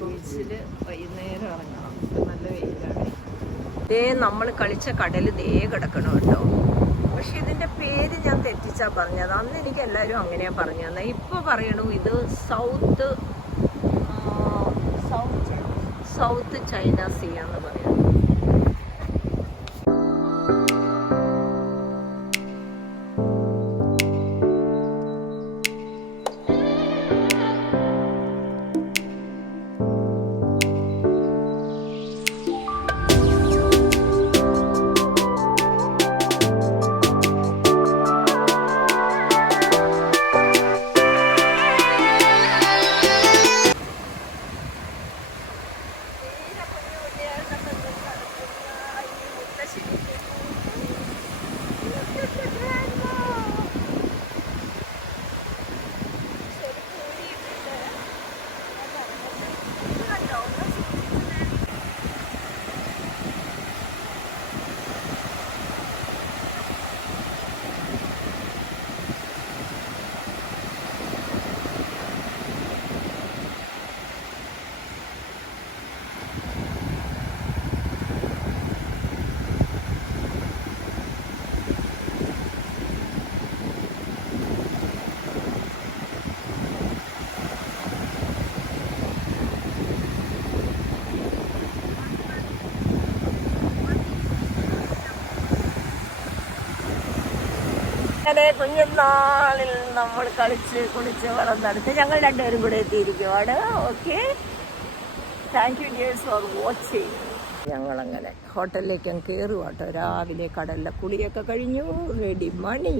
ബീച്ചിൽ വൈകുന്നേരം ഇറങ്ങണം. നല്ല വെയിലാണ്. ദേ നമ്മൾ കളിച്ച കടൽ ദേ കിടക്കണം കേട്ടോ. പക്ഷെ ഇതിൻ്റെ പേര് ഞാൻ തെറ്റിച്ചാ പറഞ്ഞത്. അന്ന് എനിക്ക് എല്ലാവരും അങ്ങനെയാ പറഞ്ഞു തന്നെ. ഇപ്പോൾ പറയണു ഇത് സൗത്ത് ചൈന സീ എന്ന് പറയുന്നത്. അങ്ങനെ കുഞ്ഞുനാളിൽ നമ്മൾ കളിച്ച് കുളിച്ച് വളർന്നെടുത്ത് ഞങ്ങൾ രണ്ടുപേരും കൂടെ എത്തിയിരിക്കുവാണ്. Okay, thank you dears for watching. ഞങ്ങളങ്ങനെ ഹോട്ടലിലേക്ക് കയറുക കേട്ടോ. രാവിലെ കടലിലെ കുളിയൊക്കെ കഴിഞ്ഞു. റെഡി മണി.